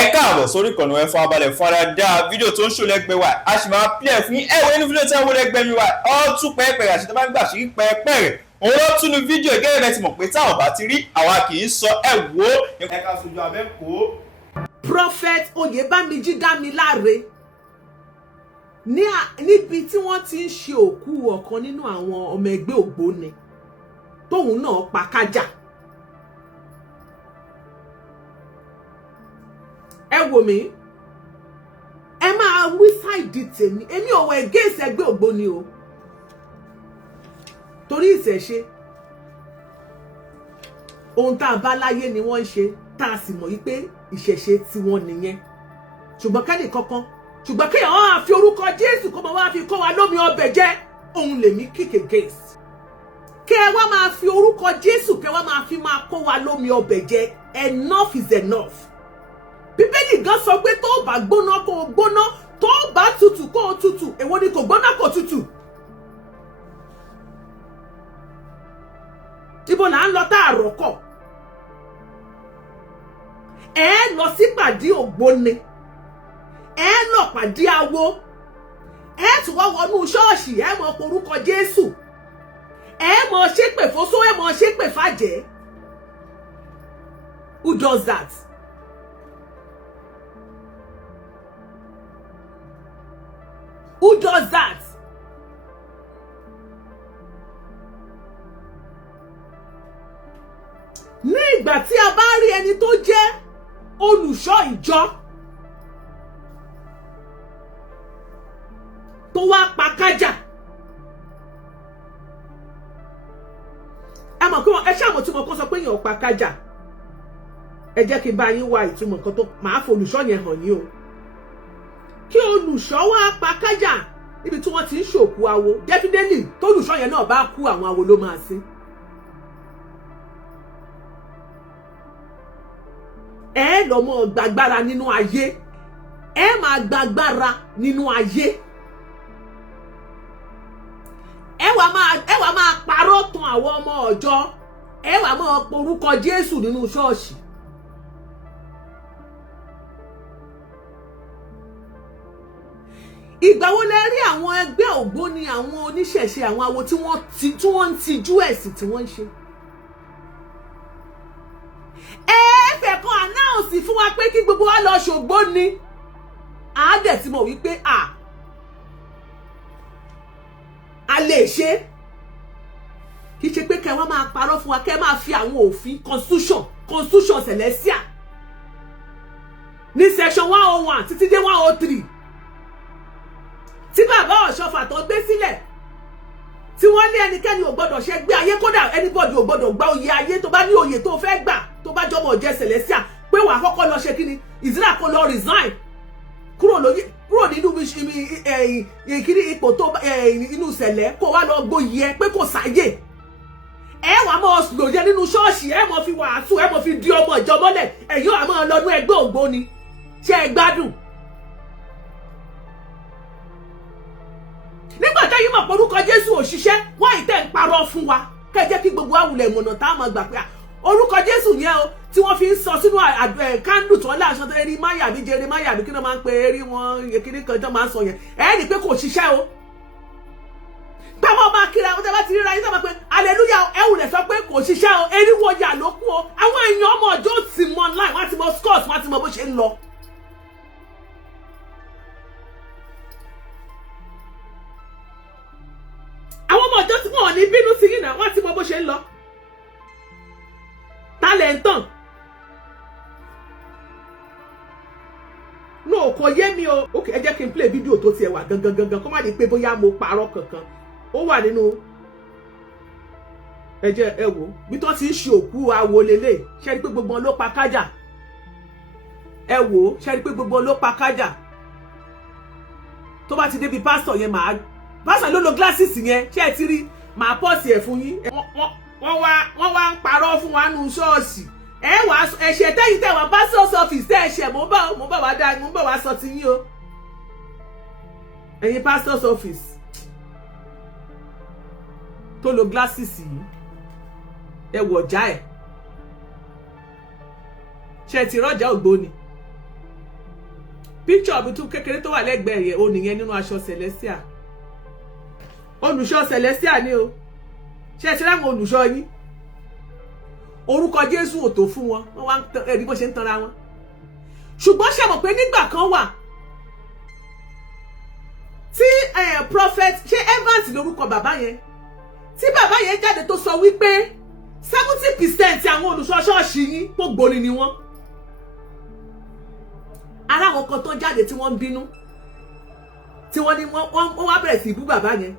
ẹ káàbọ̀ sórí ìkànnì ẹ farabalẹ̀ farada fídíò tó ń ṣò lẹ́gbẹ̀ẹ́ wa a sì máa pílẹ̀ fún yín ẹ̀wọ̀ inú fídíò tí wọ́n lẹ́gbẹ̀ẹ́ mi wa ọ́ tún pẹ́ẹ́pẹ́ẹ́ àti tó bá ń gbà sí pẹ́ẹ́pẹ́ rẹ̀ òun ló tún ní fídíò gẹ́gẹ́ bẹ́ẹ̀ ti mọ̀ pé táwọn bá ti rí àwa kì í sọ ẹ wò ó. ẹ ká sojú abẹ́ kó. Prophet Oyèbámijí Dámiláre níbi tí wọ́n ti ń ṣe òkú ọ̀kan nínú àwọn ọmọ ẹgbẹ́ ògbóni tóun náà pa kájà. Ẹ wò mí, ẹ máa wí sáìdì tèmi, èmi ò wọ against ẹgbẹ́ ògbóni o, torí ìṣẹ̀ṣe ohun tá a bá láyé ni wọ́n ń ṣe tá a sì mọ̀ yí pé ìṣẹ̀ṣe tí wọ́n nìyẹn. Ṣùgbọ́n kẹ́nì kankan ṣùgbọ́n kéèyàn á fi orúkọ Jésù kó máa wá fi kó wa lómi ọbẹ̀ jẹ́ òun lèmi kick against. Kẹ́ ẹ wá máa fi orúkọ Jésù kẹ́ ẹ wá máa fi máa kó wa lómi ọbẹ̀ jẹ́, enough is enough. Bíbélì gan sọ pé tó bá gbóná kó o gbóná, tó bá tutù kó o tutù, èwo ni kò gbóná kò tutù. Ibo là ń lọ tá a rọ́kọ̀. Ẹ lọ sí pàdé ògbóni, ẹ lọ pàdé awo, ẹ tún wá wọnú ṣọ́ọ̀ṣì, ẹ mọ orúkọ Jésù, ẹ mọ ṣépè fóṣó, ẹ mọ ṣépè fàjẹ́. Who does that? Who does that? Ní ìgbà tí a bá rí ẹni tó jẹ́ olùṣọ́ ìjọ tó wá pa kájà, ẹ mọ̀ pé ẹ ṣàmọ̀ tí mo kọ́ sọ pé èèyàn pa kájà, ẹ jẹ́ kí n bá yín wá ìtumọ̀ kan tó máa folùṣọ́ yẹn hàn yín o. Kí olùṣọ́ wá pa kájà níbi tí wọ́n ti ń ṣòkú awo, definitely tó olùṣọ́ yẹn náà bá kú àwọn awo ló máa sin. Ẹ lọ mọ gbàgbára nínú ayé, ẹ máa gbàgbára nínú ayé, ẹ wá máa parọ́ tàn àwọn ọmọ ọjọ́, ẹ wá máa porúkọ Jésù nínú ṣọ́ọ̀ṣì. Ìgbà wo lẹ rí àwọn ẹgbẹ́ ògbóni, àwọn oníṣẹ̀ṣe, àwọn awo tí wọ́n ń tijú ẹ̀sìn tí wọ́n ń ṣe? Ẹ̀ẹ́fẹ̀ kan announce fún wa pé kí gbogbo wa lọ ṣògbóni, àádẹ́ tí mo wí pé a lè ṣe. Kì í ṣe pé kẹ́ wá máa parọ́ fún wa, kẹ́ máa fi àwọn òfin constitution celestial ní section 101 títí dé 103 tí bàbá Ọ̀ṣọ́fà tó gbé sílẹ̀, tí wọ́n ní ẹnikẹ́ni ò gbọ́dọ̀ ṣe gbé ayé, kódà anybody ò gbọ́dọ̀ gba oyè ayé. Tó bá ní oyè tó fẹ́ gbà, tó bá jọmọ ọ̀jẹ̀ celestial, pé wàá kọ́kọ́ lọ ṣe kíni, ìzírà kó lọ resign kúrò nínú ìkíní ipò tó inú sẹ̀lẹ̀, kó wá lọ gboyè ẹ pé kò sáyè. Ẹ wàá mọ lòyẹ nínú ṣọ́ọ̀ṣì, ẹ mọ fi wàásù, ẹ mọ fi di ọmọ ìjọ mọ́lẹ̀, ẹ̀yọ́ àmọ́ lọ́dún ẹgbẹ́ ògbóni. Ṣé ẹ gbádùn? Nígbà tẹ́yìn mọ̀ pé orúkọ Jésù ò ṣiṣẹ́, wọ́n ìtẹ́ ń parọ́ fún wa. Kẹ́ jẹ́ kí gbogbo àwùlẹ̀ mọ̀nà tá a máa gbà pé orúkọ Jésù yẹn o, tí wọ́n fi ń sọ sínú kándù tó ń láṣọ tó rí máyà bí jẹrẹ máyà bí kí ló máa ń pe eré wọn yẹkiri kan tó máa ń sọ yẹn, ẹ rí i pé kò ṣiṣẹ́ o. Báwọn máa kíra ọjọ́ bá ti ríra yín sábà pé hallelujah, ẹ wùlẹ̀ sọ pé kò ṣiṣẹ́ o, eriwo yà ló kú o. Àwọn èèyàn ọmọ ọjọ́ ti mọ online, wọ́n ti mọ scores, wọ́n ti mọ bó ṣe ń lọ. Àwọn ọmọ ọjọ́ tí wọ́n ní bínú sí yín náà, wọ́n ti mọ bó ṣe ń lọ. Talentan no kò yé mi o. Ok, ẹ jẹ́ kí n play fídíò tó tiẹ̀ wà gangan kó má di pé bóyá mo parọ́ kankan. Ó wà nínú, ẹ jẹ́ ẹ wò bí tó ti ń ṣe òkú awo lélẹ̀. Ṣé rí pé gbogbo wọn ló pa kájà? Ẹ wò, ṣé rí pé gbogbo wọn ló pa kájà? Tó bá ti débi pásítọ̀ yẹn, pásítọ̀ ló lo glasses yẹn, ṣé ẹ ti rí? Màá pọ́ọ̀sì ẹ̀ fún yín. Wọ́n wá ń parọ́ fún wa nù ṣọ́ọ̀ṣì. Ẹ wá ẹ̀ṣẹ̀ tẹ́yìn tẹ́ wá pastor's office tẹ́ ẹ̀ṣẹ̀ mo bá wá sọ ti yín o. Ẹ̀yin pastor's office tó lo glasses yìí, ẹ wọ̀ ọ̀já ẹ̀. Ṣé ti rọ́jà ògbóni? picture bi tún kékeré tó wà lẹ́gbẹ̀ẹ́ yẹn ó nìyẹn nínú aṣọ celestial olùṣọ́ celestial ni o ṣe ti láwọn olùṣọ́ yín orúkọ Jésù ò tó fún wọn wọ́n wá ẹ̀rí bó ṣe ń tanra wọn ṣùgbọ́n ṣe mọ̀ pé nígbà kan wà tí prophet ṣe Evans lórúkọ bàbá yẹn tí bàbá yẹn jáde tó sọ wípé 70% àwọn olùṣọ́ ṣọ́ọ̀ṣì yín gbóni ni wọ́n ara àwọn kan tó jáde tí wọ́n ń bínú tí wọ́n ní wọ́n wá bẹ̀rẹ̀ sí bú bàbá yẹn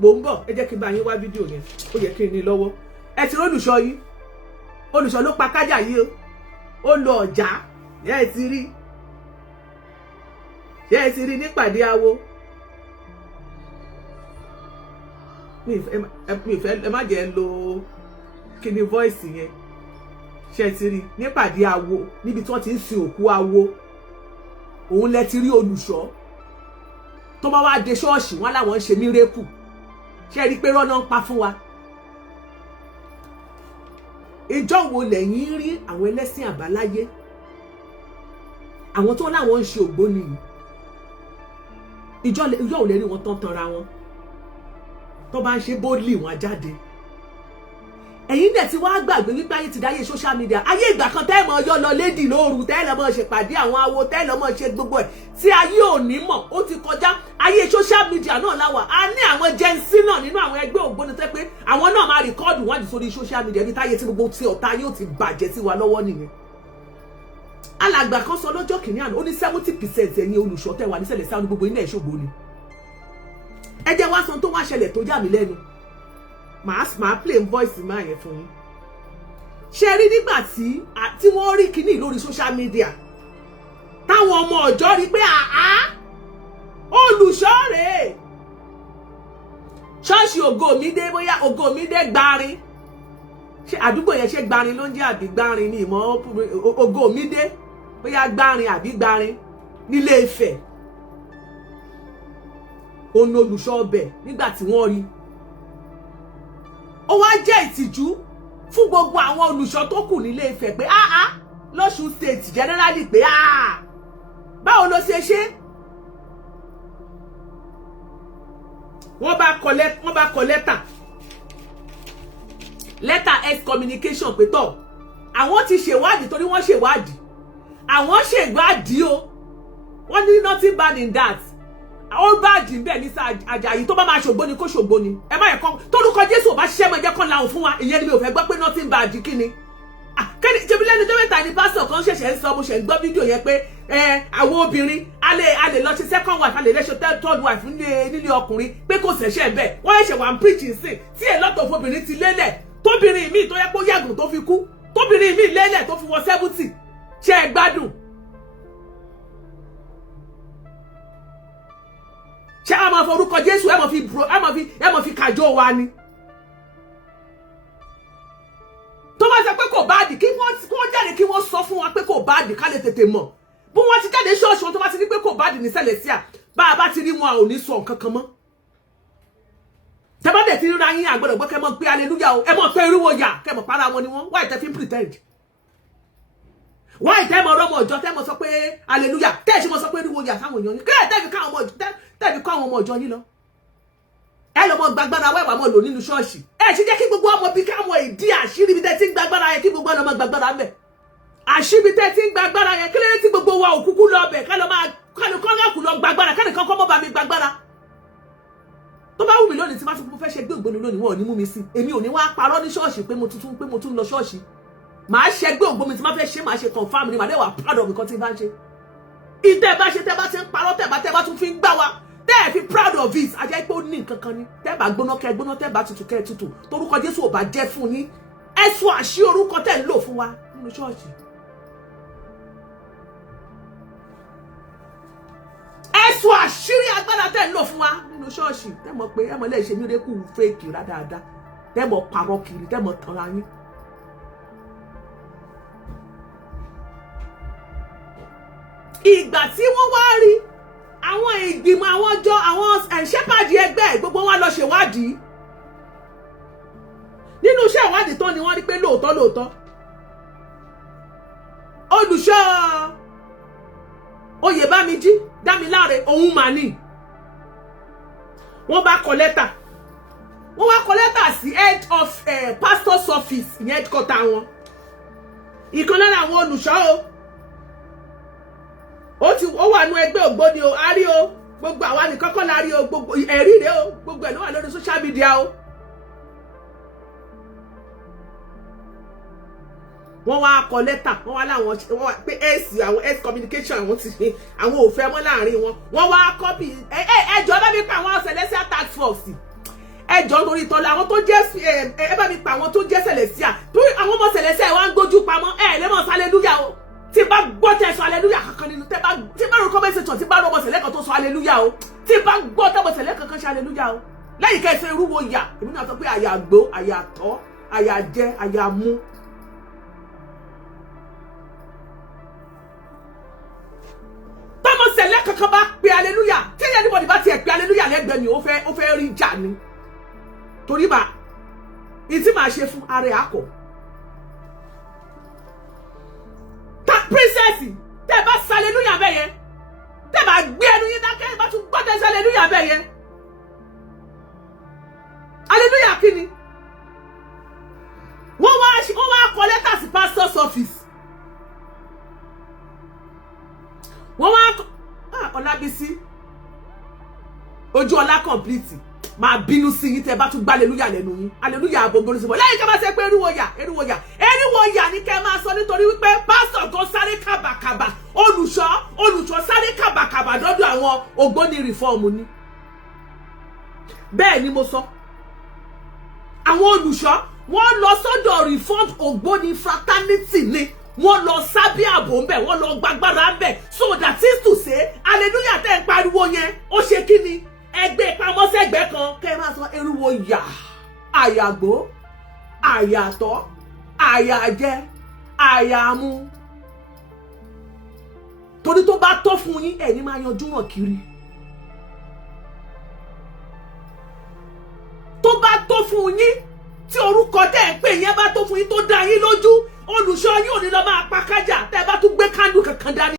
mò ń bọ̀ ẹ jẹ́ kí n bá yín wá fídíò yẹn ó yẹ kí n ní lọ́wọ́ ẹ ti rí olùṣọ́ yìí olùṣọ́ ló pa kájà yìí o ó lọ ọ̀já yẹ́ ẹ ti rí nípàdé awo mi ìfẹ́ ẹ má jẹ́ lo kíni voice yẹn ṣe ti rí nípàdé awo níbi tí wọ́n ti ń sin òkú awo òun lẹ ti rí olùṣọ́ tó bá wá dé ṣọ́ọ̀ṣì wọn láwọn ń ṣe mírèkù ṣe rí pé rọ́nà ń pa fún wa ìjọ wo lẹ́yìn rí àwọn ẹlẹ́sìn àbáláyé àwọn tó láwọn ń ṣe ògbóni ìjọ ò lè rí wọn tán tanra wọn tó bá ń ṣe boldly wọn jáde ẹ̀yin dẹ̀ ti wá gbàgbé wípé ayé ti dáyé social media ayé ìgbà kan tẹ́ mọ̀ yọ lọ lédì lóru tẹ́ lọ mọ̀ ṣèpàdé àwọn awo tẹ́ lọ mọ̀ ṣe gbogbo ẹ̀ tí ayé ò ní mọ̀ ó ti kọjá ayé social media náà láwà á ní àwọn Gen Z náà nínú àwọn ẹgbẹ́ ògbóni tẹ́ pé àwọn náà máa rìkọ́ọ̀dù wọ́n jù sórí social media bí táyé tí gbogbo tí ọ̀tá yóò ti bàjẹ́ sí wa lọ́wọ́ nìyẹn alàgbà kan sọ lọ́jọ́ kìíní àná ó ní 70% ẹ̀yin olùṣọ́ tẹ́ wà ní sẹ̀lẹ̀ sáà ní gbogbo iná ìṣògbó ni ẹ jẹ́ wá sọ tó wá ṣẹlẹ̀ tó já mi lẹ́nu màá play voice máa yẹn fún yín ṣe rí nígbà tí wọ́n rí kíní lórí social media táwọn ọmọ ọ̀jọ́ rí pé olùṣọ́ rèé ṣọ́ọ̀ṣì Ògòmídé bóyá Ògòmídé Gbarin ṣe àdúgbò yẹn ṣe Gbarin ló ń jẹ́ àbí Gbarin ní ìmọ̀ Ògòmídé bóyá Gbarin àbí Gbarin nílé Ifẹ̀ òun olùṣọ́ ọbẹ̀ nígbà tí wọ́n rí ó wá jẹ́ ìtìjú fún gbogbo àwọn olùṣọ́ tó kù nílé Ifẹ̀ pé lọ́ṣùn state generally pé báwo ló ṣe ṣe wọ́n bá kọ lẹ́tà excommunication pé tọ̀ àwọn ti ṣèwádìí torí wọ́n ṣèwádìí àwọn ṣèwádìí o wọ́n ní nothing bad in that ó bá dì ń bẹ̀ ní Àjàyí tó bá máa ṣògbó ni kó ṣògbó ni ẹ má yẹ kọ́ tórúkọ Jésù ò bá ṣiṣẹ́ mọ́ ẹjẹ́ kan láwọn fún wa ìyẹn ni mi ò fẹ́ gbọ́ pé nothing bad kí ni kẹ́ni ṣebí lẹ́nu tó mẹ́ta ni pásítọ̀ kan ṣẹ̀ṣẹ̀ ń sọ mo ṣẹ̀ ń gbọ́ fídíò yẹn pé àwọn obìnrin a lè lọ ṣe second wife a lè lè ṣe third wife nílé ọkùnrin pé kò ṣẹ̀ṣẹ̀ bẹ́ẹ̀ wọ́n ṣẹ̀ṣẹ̀ wà ń preach sí tí ẹ̀ lọ́tọ̀ fobìnrin ti lélẹ̀ tóbìnrin míì tó yẹ kó yàgùn tó fi kú tóbìnrin míì lélẹ̀ tó fi wọ 70 ṣe é gbádùn ṣé a máa forúkọ Jésù ẹ máa fi kàjọ wa ni tó bá sọ pé kò báàdì kí wọ́n jáde kí wọ́n sọ fún wa pé kò báàdì ká lè tètè mọ̀ bí wọ́n ti jáde ṣọ́ọ̀ṣì wọn tó bá ti rí pé kò báàdì ní Celestial bá a bá ti rí wọn a ò ní sọ nǹkan kan mọ́ tẹ́ bá dẹ̀ ti ríra yín àgbọ̀dọ̀ gbọ́ kẹ́ mọ̀ pé hallelujah o ẹ mọ̀ pé irúwò yà kẹ́ mọ̀ para wọn ni wọ́n wáyé tẹ́ fi ń pretend wáyé tẹ́ mọ̀ ọmọ ọjọ́ tẹ́ mọ̀ sọ pé hallelujah tẹ́ ẹ̀ ṣe mọ̀ sọ pé irúwò yà sáwọn èèyàn ni kílẹ̀ tẹ́ fi ká àwọn ọmọ ọjọ́ yín lọ ẹ lọ mọ gbàgbára wẹwà mọ lò nínú ṣọ́ọ̀ṣì ẹ ṣe jẹ́ kí gbogbo ọmọ bí káwọn ìdí àṣírí bí tẹ́ ti ń gbàgbára yẹn kí gbogbo ọmọ gbàgbára ń bẹ àṣírí bí tẹ́ ti ń gbàgbára yẹn kílẹ̀ tí gbogbo wa òkúkú lọ bẹ ká lọ máa kọ́ńgàkù lọ gbàgbára kẹ́nìkan kọ́ mọ́ bá mi gbàgbára tó bá wù mí lónìí tí má tún fẹ́ ṣe gbé ògbóni lónìí wọn ò ní mú mi sí èmi ò ní wá parọ́ ní ṣọ́ọ̀ṣì pé mo tún lọ ṣọ́ọ̀ṣì màá ṣe gbé ògbómi tí má fẹ́ ṣe màá ṣe confirm ni màá dẹ̀ wà proud of nǹkan tí bá ń ṣe ìtẹ́ bá ṣe tẹ́ bá ti ń parọ́ tẹ́ bá tún fi ń gbá wa tẹ́ fi proud of it ajẹ́ pé ó ní nǹkan kan ní tẹ́ bá gbóná kẹ́ gbóná tẹ́ bá tutù kẹ́ tutù torúkọ Jésù ò bá jẹ́ fún yín ẹ sọ àṣì orúkọ tẹ́ ń lò fún wa nínú ṣọ́ọ̀ṣì ẹ sọ àṣírí agbára tẹ́ ń lò fún wa nínú ṣọ́ọ̀ṣì tẹ́ mọ̀ pé ẹ mọ̀ lẹ́yìn ṣe mírẹ́kù fẹ́ẹ̀kì rádáadáa tẹ́ mọ̀ parọ́ kiri tẹ́ mọ̀ tanra yín. ìgbà tí wọ́n wá rí àwọn ìgbìmọ̀ àwọn ọjọ́ àwọn ṣẹ́pàdì ẹgbẹ́ gbogbo wa lọ ṣèwádìí nínú iṣẹ́ ìwádìí tán ni wọ́n rí pé lóòótọ́ olùṣọ́ oyè bá Bámijí Dámiláre òun mà ní wọ́n bá kọ lẹ́tà wọ́n wá kọ lẹ́tà sí head of pastor's office ní headquarter wọn ìkan lára àwọn olùṣọ́ ó wà nú ẹgbẹ́ ògbóni o a rí o gbogbo àwa nìkan kọ́ la rí o gbogbo ẹ̀rí rẹ̀ o gbogbo ẹ̀ ló wà lórí social media o wọ́n wá kọ lẹ́tà wọ́n wá láwọn pé àwọn communication àwọn ti ṣe àwọn ò fẹ́ mọ́ láàrin wọn wọ́n wá kọ́pì ẹjọ́ bá mi pa àwọn celestial task force ẹjọ́ torí tọ́lá àwọn tó jẹ́ ẹ bá mi pa àwọn tó jẹ́ celestial torí àwọn ọmọ celestial wá ń gbójú pamọ́ lẹ́mọ̀ hallelujah o tí bá gbọ́ tẹ́ sọ hallelujah kankan nínú tí bá rò conversation tí bá rò ọmọ sẹ̀lẹ̀ kan tó sọ hallelujah o tí bá gbọ́ tẹ́ ọmọ sẹ̀lẹ̀ kankan ṣe hallelujah o lẹ́yìn kẹsẹ̀ irúwo yà èmi náà sọ pé àyà gbó àyà tọ́ àyà jẹ àyà mú. tọ́mọ sẹ̀lẹ̀ kankan bá pe hallelujah tí ẹ̀yẹ́ níbo ni bá tiẹ̀ pe hallelujah lẹ́gbẹ̀ẹ́ mi ó fẹ́ rí jà ni torí bá ìtí màá ṣe fún ara ẹ̀ akọ. princess tẹ́ bá hallelujah bẹ́ẹ̀ yẹn tẹ́ bá gbé ẹnu yín dákẹ́ bá tún gbọ́ tẹ́ hallelujah bẹ́ẹ̀ yẹn hallelujah kí ni wọ́n wá kọ lẹ́tà sí pastor's office wọ́n wá Ọlábísí ojú ọlá complete máa bínú sí yín tẹ́ bá tún gbá hallelujah lẹ́nu yín hallelujah àbògbóni sí bọ́ lẹ́yìn kẹ́ bá ṣe pé eriwo yà ní kẹ́ máa sọ nítorí wípé pásítọ̀ tó sáré kàbàkàbà olùṣọ́ sáré kàbàkàbà dọ́dọ̀ àwọn ògbóni rìfọ́ọ̀mù ni bẹ́ẹ̀ ni mo sọ àwọn olùṣọ́ wọ́n lọ sọ́dọ̀ reformed ògbóni fraternity ni wọ́n lọ sábẹ́ ààbò ń bẹ̀ wọ́n lọ gbàgbára ń bẹ̀ so that is to say hallelujah tẹ́ ń pariwo yẹn ó ṣe kí ni ẹgbẹ́ pamọ́sẹ́gbẹ́ kan kẹ́ ẹ máa sọ eriwo yà àyàgbó àyàtọ̀ àyàjẹ àyàmú torí tó bá tọ́ fún yín ẹ̀yin máa yanjú wọn kiri tó bá tọ́ fún yín tí orúkọ tẹ́ ẹ̀ pé yẹn bá tọ́ fún yín tó dá yín lójú olùṣọ́ yín ò ní lọ máa pa kájà tẹ́ ẹ bá tún gbé kándù kankan dání.